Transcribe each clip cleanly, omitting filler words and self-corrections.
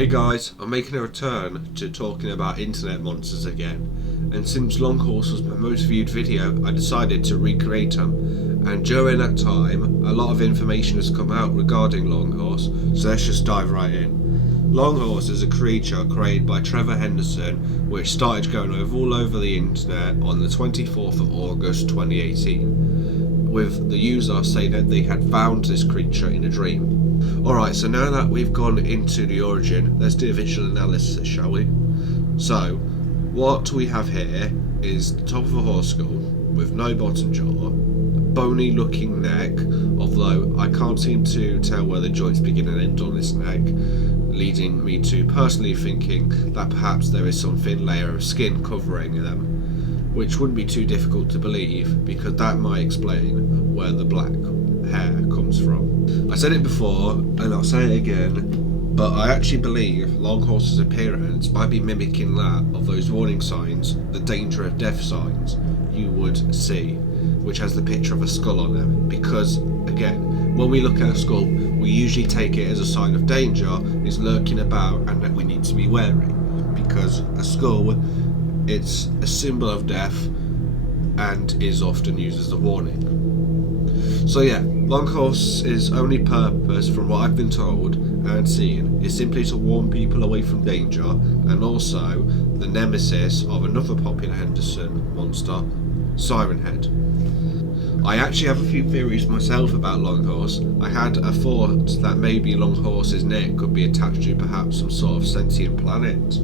Hey guys, I'm making a return to talking about internet monsters again, and since Longhorse was my most viewed video, I decided to recreate them, and during that time, a lot of information has come out regarding Longhorse, so let's just dive right in. Longhorse is a creature created by Trevor Henderson, which started going all over the internet on the 24th of August 2018, with the user saying that they had found this creature in a dream. Alright, so now that we've gone into the origin, let's do a visual analysis, shall we? So, what we have here is the top of a horse skull with no bottom jaw, a bony looking neck, although I can't seem to tell where the joints begin and end on this neck, leading me to personally thinking that perhaps there is some thin layer of skin covering them, which wouldn't be too difficult to believe because that might explain where the black hair comes from. I said it before and I'll say it again, but I actually believe Longhorse's appearance might be mimicking that of those warning signs, the danger of death signs you would see, which has the picture of a skull on them, because again, when we look at a skull, we usually take it as a sign of danger is lurking about and that we need to be wary, because a skull, it's a symbol of death and is often used as a warning. So yeah, Longhorse's only purpose, from what I've been told and seen, is simply to warn people away from danger, and also the nemesis of another popular Henderson monster, Siren Head. I actually have a few theories myself about Longhorse. I had a thought that maybe Longhorse's neck could be attached to perhaps some sort of sentient planet.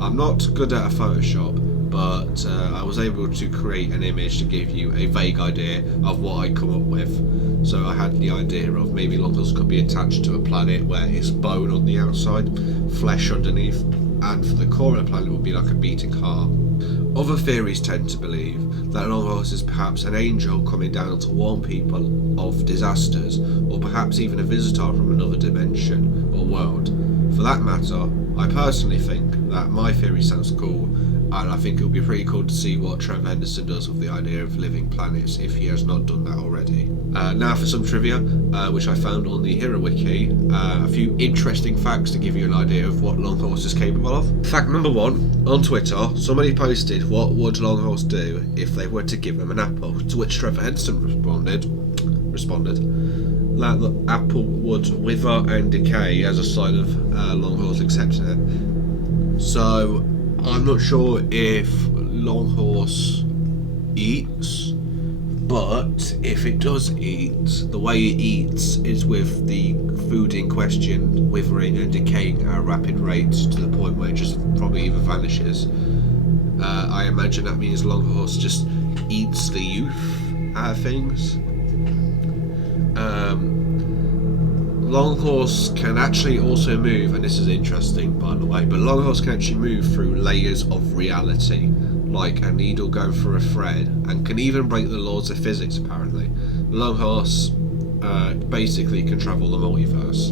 I'm not good at Photoshop, but I was able to create an image to give you a vague idea of what I come up with. So I had the idea of maybe Longhorse could be attached to a planet where it's bone on the outside, flesh underneath, and for the core of the planet would be like a beating heart. Other theories tend to believe that Longhorse is perhaps an angel coming down to warn people of disasters, or perhaps even a visitor from another dimension or world. For that matter, I personally think that my theory sounds cool, and I think it would be pretty cool to see what Trevor Henderson does with the idea of living planets if he has not done that already. Now for some trivia, which I found on the Hero Wiki, a few interesting facts to give you an idea of what Longhorse is capable of. Fact number 1, on Twitter, somebody posted what would Longhorse do if they were to give him an apple, to which Trevor Henderson responded that the apple would wither and decay as a sign of Longhorse accepting it. So I'm not sure if Longhorse eats, but if it does eat, the way it eats is with the food in question withering and decaying at a rapid rate to the point where it just probably either vanishes. I imagine that means Longhorse just eats the youth out of things. Longhorse can actually also move, and this is interesting by the way, but Longhorse can actually move through layers of reality, like a needle going through a thread, and can even break the laws of physics apparently. Longhorse basically can travel the multiverse,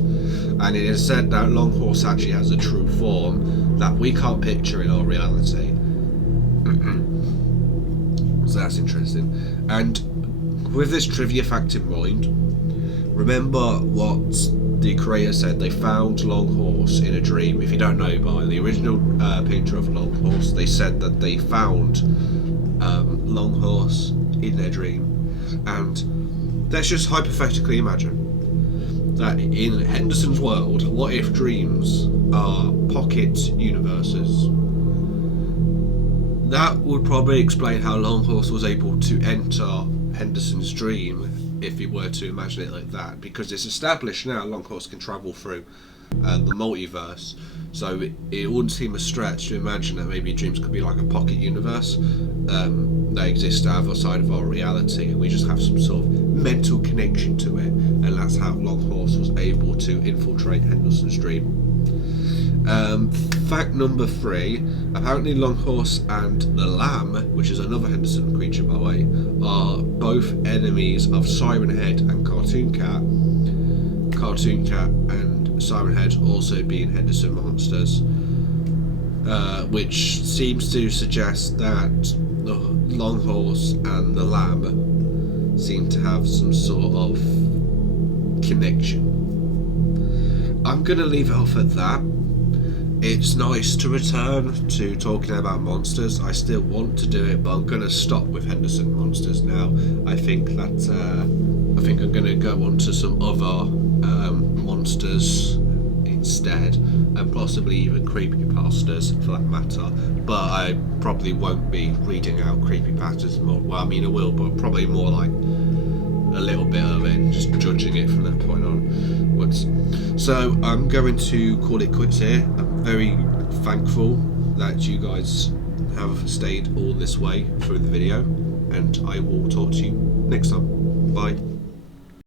and it is said that Longhorse actually has a true form that we can't picture in our reality. So that's interesting. And with this trivia fact in mind, remember what the creator said, they found Longhorse in a dream. If you don't know, by the original picture of Longhorse, they said that they found Longhorse in their dream. And let's just hypothetically imagine that in Henderson's world, what if dreams are pocket universes? That would probably explain how Longhorse was able to enter Henderson's dream, if you were to imagine it like that, because it's established now Longhorse can travel through the multiverse, so it wouldn't seem a stretch to imagine that maybe dreams could be like a pocket universe that exists outside of our reality, and we just have some sort of mental connection to it, and that's how Longhorse was able to infiltrate Henderson's dream. Fact number 3, apparently Longhorse and the Lamb, which is another Henderson creature by the way, are both enemies of Siren Head and Cartoon Cat. Cartoon Cat and Siren Head also being Henderson monsters, which seems to suggest that the Longhorse and the Lamb seem to have some sort of connection. I'm gonna leave it off at that. It's nice to return to talking about monsters. I still want to do it, but I'm gonna stop with Henderson monsters now. I think I'm gonna go on to some other monsters instead, and possibly even creepypastas for that matter. But I probably won't be reading out creepypastas more. Well, I mean I will, but probably more like a little bit of it, just judging it from that point onwards. So I'm going to call it quits here. I'm very thankful that you guys have stayed all this way through the video, and I will talk to you next time. Bye.